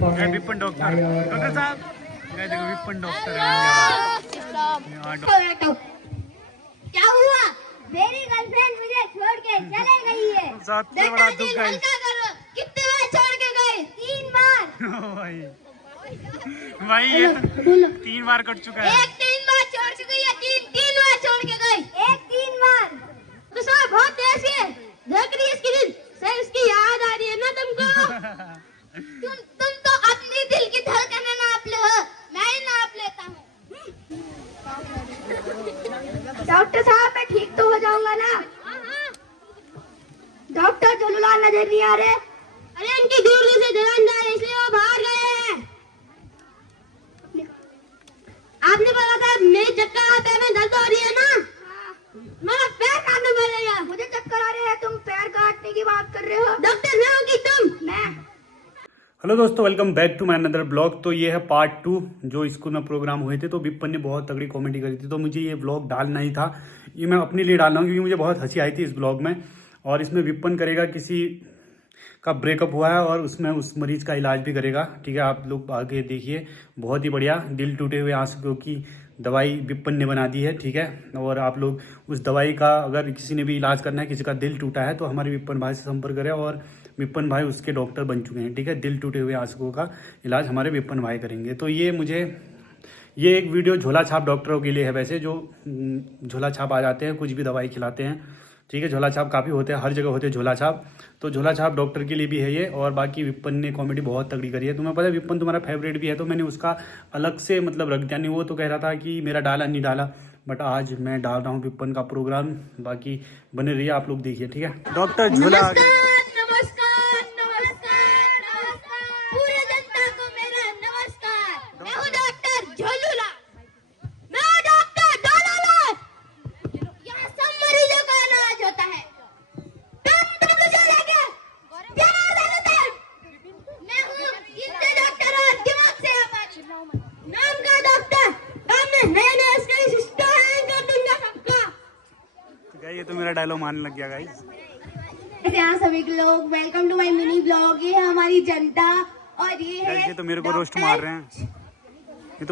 Vipin doctor doctor साहब देखो Vipin doctor है। क्या हुआ? मेरी गर्लफ्रेंड मुझे छोड़ के चले गई है। सबसे बड़ा दुख है। कितने बार छोड़ के गए? 3 बार। भाई ये 3 बार कट चुका है। एक 3 बार छोड़ चुकी है, 3 बार छोड़ के गई। एक 3 बार। तो साहब बहुत तेज है। देख रही है इसकी दिल से, इसकी याद आ रही है ना तुमको? तुम तो अपनी दिल की धड़कनें नाप लो, मैं ही नाप लेता हूँ। डॉक्टर साहब मैं ठीक तो हो जाऊंगा ना? डॉक्टर झुलूलाल नजर नहीं आ रहे? अरे इनकी दूर से जलनदार है इसलिए वो बाहर गए हैं। आपने बोला था मेरे चक्कर आते हैं, मैं दर्द हो रही है ना? मेरा पैर काटना पड़ेगा। मुझे चक्कर आ रहे हैं, तुम पैर काटने की बात कर रहे हो? डॉक्टर ना होगी तुम? मैं। हेलो दोस्तों, welcome back to my another blog. तो ये है पार्ट 2 जो स्कूल में प्रोग्राम हुए थे। तो विपिन ने बहुत तगड़ी कॉमेडी करी थी, तो मुझे ये ब्लॉग डालना ही था। ये मैं अपने लिए डाल रहा हूँ क्योंकि मुझे बहुत हंसी आई थी इस ब्लॉग में। और इसमें विपिन करेगा किसी का ब्रेकअप हुआ है और उसमें उस मरीज का इलाज भी करेगा। ठीक है, आप लोग आगे देखिए, बहुत ही बढ़िया। दिल टूटे हुए आंसुओं की दवाई विपिन ने बना दी है। ठीक है, और आप लोग उस दवाई का अगर किसी ने भी इलाज करना है, किसी का दिल टूटा है, तो हमारे विपिन भाई से संपर्क करें। और विपिन भाई उसके डॉक्टर बन चुके हैं। ठीक है, दिल टूटे हुए आंसुओं का इलाज हमारे विपिन भाई करेंगे। तो ये एक वीडियो झोला छाप डॉक्टरों के लिए है। वैसे जो झोला छाप आ जाते हैं, कुछ भी दवाई खिलाते हैं। ठीक है, झोला छाप काफ़ी होते हैं, हर जगह होते हैं झोला छाप। तो झोला छाप डॉक्टर के लिए भी है ये। और बाकी विपिन ने कॉमेडी बहुत तगड़ी करी है। तुम्हें पता है विपिन तुम्हारा फेवरेट भी है, तो मैंने उसका अलग से मतलब रख दिया। नहीं, वो तो कह रहा था कि मेरा डाला नहीं डाला, बट आज मैं डाल रहा हूँ विपिन का प्रोग्राम। बाकी बने रहिए, आप लोग देखिए। ठीक है, डॉक्टर झोला आ गए। नमस्कार नमस्कार नमस्कार पूरे जनता को मेरा नमस्कार। मैं हूँ डॉक्टर झोलूलाल। मैं हूँ डॉक्टर झोलूलाल। यहाँ सब मरीजों का इलाज होता है। तुम मुझे लेके जरा देते। मैं हूँ इतने डॉक्टर और दिमाग से आपात नाम का डॉक्टर। अब मैं नए इसके सिस्टम हैंग कर दूंगा सबका। ये तो मेरा डायलॉग मानने लग गया गाइस। यहाँ सभी लोग welcome to my mini blog. ये है हमारी जनता और ये है ये तो मेरे को रोस्ट मार रहे हैं। ये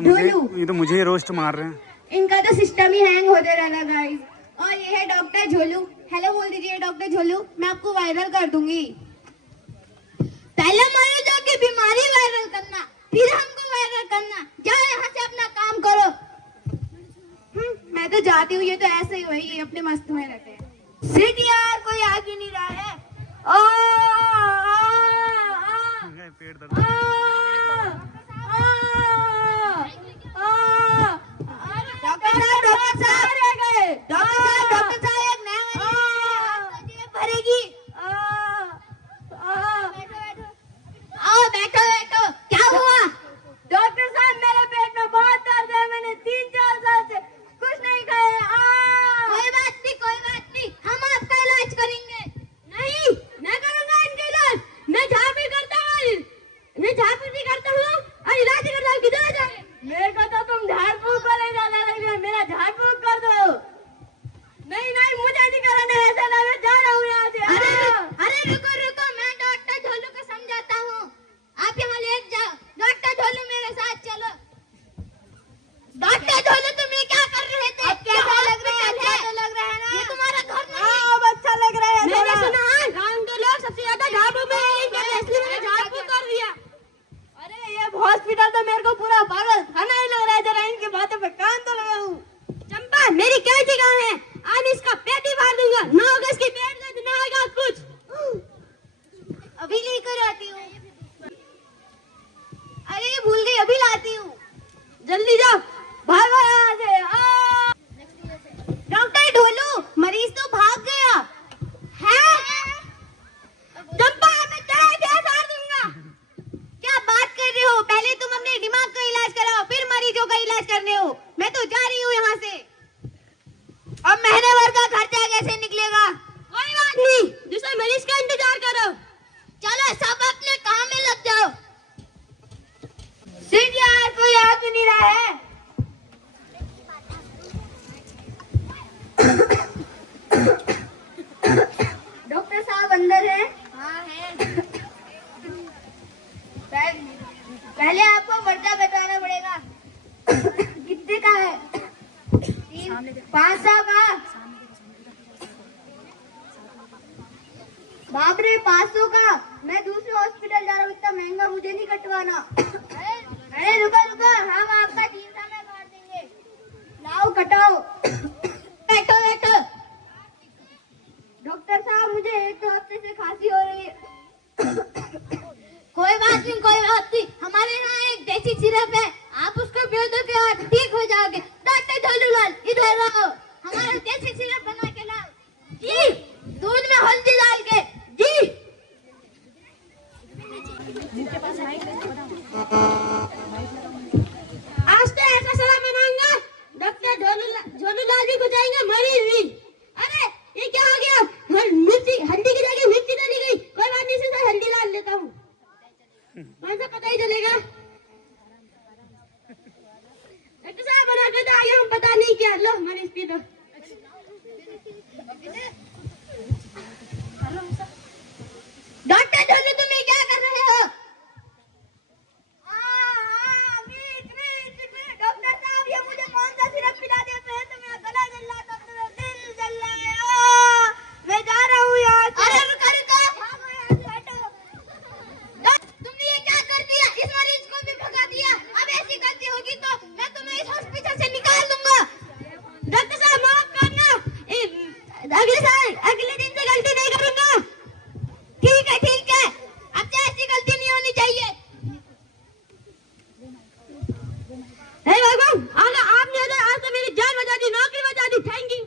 तो मुझे रोस्ट मार रहे हैं। इनका तो सिस्टम ही हैंग होते रहना गाइस। और ये है डॉक्टर झोलू। हेलो बोल दीजिए डॉक्टर झोलू, मैं आपको वायरल कर दूंगी। पहले मरीजों की बीमारी वायरल करना, फिर हमको वायरल करना। जाओ यहाँ से अपना काम करो। मैं तो जाती हूँ, ये तो ऐसे ही वही अपने मस्त में रहते हैं। सिटी यार कोई आ ही नहीं रहा है। पेट दर्द। डॉक्टर साहब रह गए। डॉक्टर साहब एक नया भरेगी। बैठो बैठो। क्या हुआ? डॉक्टर साहब मेरे पेट में बहुत दर्द है, मैंने 3-4 साल से कुछ नहीं खाया। कोई बात नहीं, हम आपका इलाज करेंगे। नहीं, मैं करूंगा इनका इलाज। मैं झाड़ भी करता हूँ और इलाज करता हूँ। किधर जाए? मेरे को तो तुम झाड़ फूक कर ही ज्यादा लग रहा है। मेरा झाड़ फूक कर दो। नहीं मुझे नहीं कराना है, ऐसा ना, मैं जा रहा हूँ यहाँ से। अरे रुको, मैं डॉक्टर झोलू को समझाता हूँ। आप यहाँ लेट जाओ। डॉक्टर झोलू मेरे साथ चलो। डॉक्टर झोलू तुम ये क्या कर रहे थे? कैसा लग रहा है? अच्छा तो लग रहा है ना? ये तुम्हारा घर नहीं है। अब अच्छा लग रहा है। मैंने सुना गांव के लोग सबसे ज्यादा झाड़ फूक में इसलिए मैंने झाड़ फूक कर दिया। अरे ये हॉस्पिटल तो मेरे को पूरा पागल खाना ही लग रहा है। जरा इनकी बातों पे कान तो लगाऊं। चंपा मेरी क्या जगह है? आज इसका पेट ही फाड़ दूंगा। ना होगा इसकी पेट दर्द, ना होगा कुछ। अभी लेकर आती हूँ। अरे भूल गई, अभी लाती हूँ। जल्दी जाओ, भागो यहाँ से। डॉक्टर ढोलू मरीज तो भाग गया है। चंपा मैं तेरा पेट फाड़ दूंगा। क्या बात कर रहे हो? पहले तुम अपने दिमाग का इलाज कराओ, फिर मरीजों का इलाज करने हो। मैं तो जा रही हूँ यहाँ से। अब महीने भर का खर्चा कैसे निकलेगा? कोई बात नहीं, दूसरे मरीज का इंतजार करो। चलो सब अपने काम में लग जाओ। सिर्फ यार कोई आ क्यों नहीं रहा है? डॉक्टर साहब अंदर है? हाँ है। पहले आपको पर्चा कटवाना पड़ेगा। कितने का है? 500 का। बाप रे, 500 का। मैं दूसरे हॉस्पिटल जा रहा हूँ, इतना महंगा मुझे नहीं कटवाना। अरे रुको रुको, हम आपका 300 में काट देंगे। लाओ कटाओ। बैठो बैठो। डॉक्टर साहब, मुझे 1 हफ्ते से खांसी हो रही है। कोई बात नहीं, कोई बात नहीं। हमारे यहाँ एक देसी सिरप है, आप उसको पियो तो क्या ठीक हो जाओगे। डॉक्टर झोलूलाल, इधर आओ। हमारा देसी सिरप बना के लाओ। जी, दूध में हल्दी डाल के। जी। आज तो ऐसा सलाह बनाऊंगा, डॉक्टर झोलूलाल भी हो जाएंगे मरी हुई। अरे ये क्या हो गया? मिर्ची, हल्दी की जगह मिर्ची डाली गई। कोई बात नहीं, सीधा हल्दी डाल लेता हूँ। कौन सा पता ही चलेगा। डॉक्टर साहब बना के तो आगे, हम पता नहीं क्या। लो हमारे इस पे दो। डॉक्टर ढोलू, तुम ये क्या कर रहे हो? डॉक्टर साहब, ये मुझे कौन सा सिरप पिला देते हैं? तो मेरा गला जल रहा था, मेरा दिल जल रहा है। मैं जा रहा हूँ यार। अरे रुको रुको, तुमने ये क्या कर दिया? इस मरीज को भी भगा दिया। अब ऐसी गलती होगी तो मैं तुम्हें इस हॉस्पिटल से निकाल दूंगा। डॉक्टर साहब माफ करना, अगले दिन से गलती नहीं करूंगा। ठीक है ठीक है, अब से ऐसी गलती नहीं होनी चाहिए। हे भगवान, आपने आज तो मेरी जान बचा दी, नौकरी बचा दी। Thank you.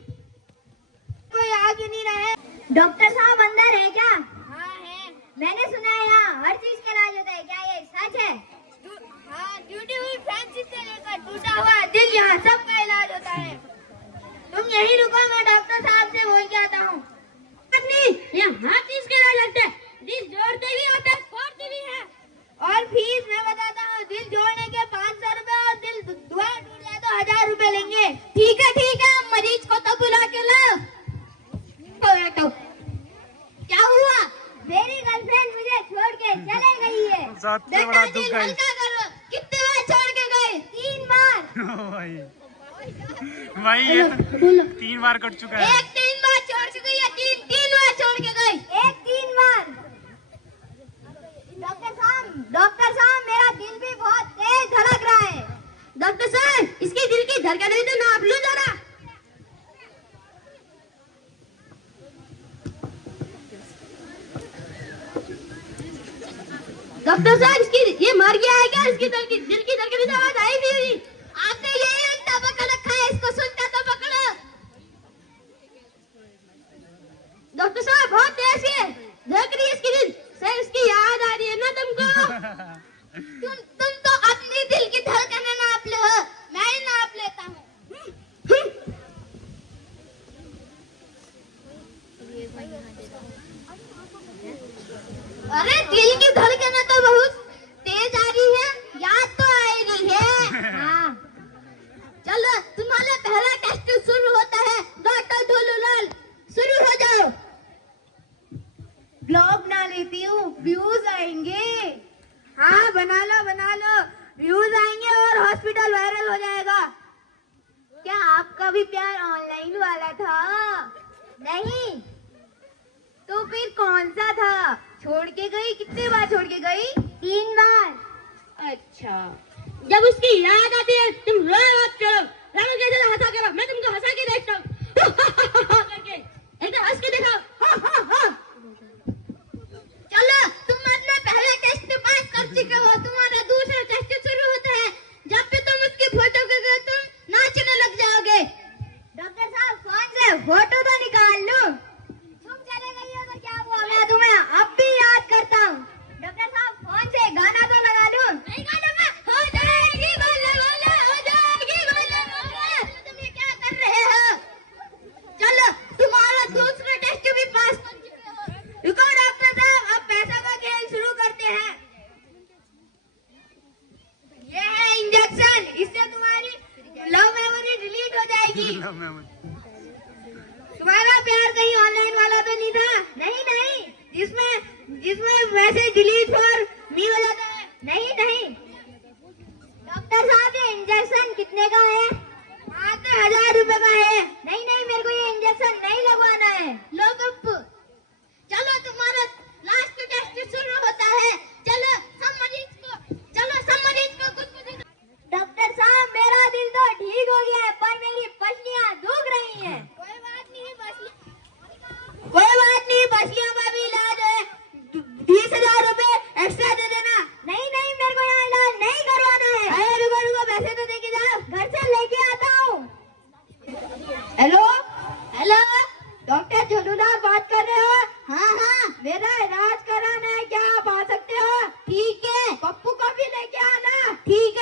कोई आगे नहीं रहे। डॉक्टर साहब अंदर है क्या? हाँ है। मैंने सुना है यहाँ हर चीज का इलाज होता है, क्या ये सच है? हाँ, ड्यूटी हुई फ्रांसिस से लेकर टूटा हुआ दिल, यहाँ सबका इलाज होता है। तुम यही रुको, मैं डॉक्टर साहब से बोल के आता हूँ। नहीं, यहाँ हर चीज का इलाज होता है। दिल जोड़ते भी होता है, फोड़ते भी है। और फीस मैं बताता हूँ, दिल जोड़ने के 500 रुपए और दिल दुआ टूट जाए तो 1000 रुपए लेंगे। ठीक है, मरीज को तो बुला के लाओ। तो क्या हुआ? मेरी गर्लफ्रेंड मुझे छोड़ के चले गई है। सबसे बड़ा दुख है। कितने बार छोड़ के गए? 3 बार। भाई ये तो 3 बार कट चुका है। एक 3 बार छोड़ चुकी है, 3 बार छोड़ के गई। एक 3 बार। डॉक्टर साहब, मेरा दिल भी बहुत तेज धड़क रहा है। डॉक्टर साहब, इसके दिल की धड़कन तो नाप लो जरा। डॉक्टर साहब, इसकी ये मर गया है क्या? इसकी दिल की धड़कन तो आवाज आई नहीं हुई। आपने ये उल्टा पकड़ रखा है, इसको सुनता तो पकड़ो। डॉक्टर साहब बहुत तेज है, देख रही है इसकी दिल से, इसकी याद आ रही है ना तुमको? तुम तो अपनी दिल की धड़कन नाप लो, मैं ही नाप लेता हूँ। अरे दिल की धड़कन तो बहुत तेज आ रही है, याद तो आ रही है। हाँ, चलो तुम्हारा पहला टेस्ट शुरू होता है। डॉक्टर झोलूलाल, शुरू हो जाओ। ब्लॉग बना लेती हूँ, व्यूज आएंगे। हाँ बना लो व्यूज आएंगे और हॉस्पिटल वायरल हो जाएगा। क्या आपका भी प्यार ऑनलाइन वाला था? नहीं तो फिर कौन सा था? छोड़ के गई? कितने बार छोड़ के गई? 3 बार। अच्छा, जब उसकी याद आती है तुम रोए मत करो, राम के जैसे हंसा करो। मैं तुमको हंसा के देखता हूँ। करके एकदम हंस के देखो। चलो, तुम अपना पहला टेस्ट पास कर चुके हो, तुम्हारा दूसरा टेस्ट शुरू होता है। जब भी तुम उसकी फोटो के तुम नाचने लग जाओगे। डॉक्टर साहब, फोन से फोटो तो निकाल लो। तुम चले गई हो तो क्या हुआ, मैं तुम्हें अब भी याद करता हूँ। डॉक्टर साहब, फोन से गाना तो लगा लूं? नहीं गाना, हो जाएगी बोले बोले, हो जाएगी बोले बोले। तुम ये क्या कर रहे हो? चलो, तुम्हारा दूसरा टेस्ट भी पास कर चुके हो। रुको डॉक्टर साहब, अब पैसा का खेल शुरू करते हैं। ये है इंजेक्शन, इससे तुम्हारी लव मेमोरी डिलीट हो जाएगी। तुम्हारा प्यार कहीं ऑनलाइन वाला तो नहीं था? नहीं, जिसमें मैसेज डिलीट फॉर मी हो जाता है। नहीं, इंजेक्शन कितने का है? मात्र 1000 रुपए का है। नहीं नहीं, मेरे को ये इंजेक्शन नहीं लगवाना है। लो गप्पू, चलो तुम्हारा लास्ट टेस्ट शुरू होता है। चलो सब मरीज को कुछ डॉक्टर साहब, मेरा दिल तो ठीक हो गया है, पर मेरी पसलियां दुख रही हैं। कोई बात नहीं, पसलियों का भी इलाज है। 20,000 रुपए एक्स्ट्रा दे देना। नहीं नहीं, मेरे को यहाँ इलाज नहीं करवाना है। अरे रुको, पैसे तो देके जाओ, घर से लेके आता हूँ। हेलो, डॉक्टर झोलूलाल बात कर रहे हो? हाँ, मेरा इलाज कराना है, क्या आप आ सकते हो? ठीक है, पप्पू को भी लेके आना। ठीक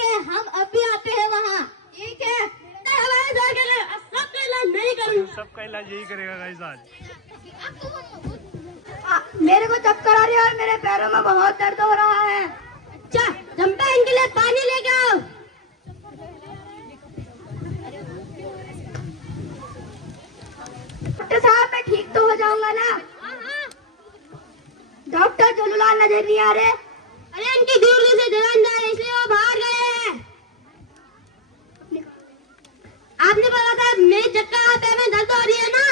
है, हम अभी आते हैं वहाँ। ठीक है, सबका इलाज नहीं करूँ। सबका इलाज यही करेगा गाइस आज। मेरे को चक्कर आ रही है और मेरे पैरों में बहुत दर्द हो रहा है। अच्छा, चंपा, इनके लिए पानी लेके आओ। डॉक्टर साहब, मैं ठीक तो हो जाऊंगा ना? डॉक्टर झोलूलाल नजर नहीं आ रहे। अरे इनकी दूर से जलन जा रही, इसलिए वो बाहर गए हैं। आपने बोला था मेरे चक्कर आते हैं, दर्द हो रही है ना?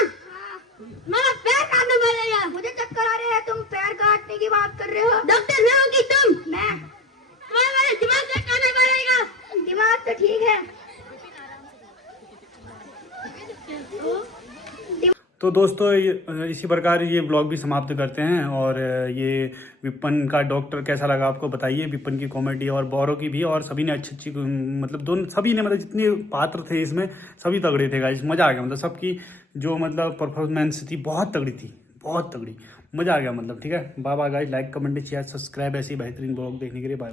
मेरा पैर काटना पड़ेगा। मुझे चक्कर आ रहे हैं, तुम पैर काटने की बात कर रहे हो? डॉक्टर मैं हूँ कि तुम? मैं। तुम्हारे दिमाग चेक करना पड़ेगा। दिमाग तो ठीक है। तो दोस्तों इसी प्रकार ये ब्लॉग भी समाप्त करते हैं। और ये विपन का डॉक्टर कैसा लगा आपको बताइए। विपन की कॉमेडी और बौरों की भी, और सभी ने अच्छी मतलब दोनों सभी ने मतलब जितने पात्र थे इसमें सभी तगड़े थे गाइस। मज़ा आ गया, मतलब सबकी जो मतलब परफॉर्मेंस थी बहुत तगड़ी, मज़ा आ गया मतलब। ठीक है, bye bye guys, like comment share subscribe ऐसे ही बेहतरीन ब्लॉग देखने के लिए। Bye bye.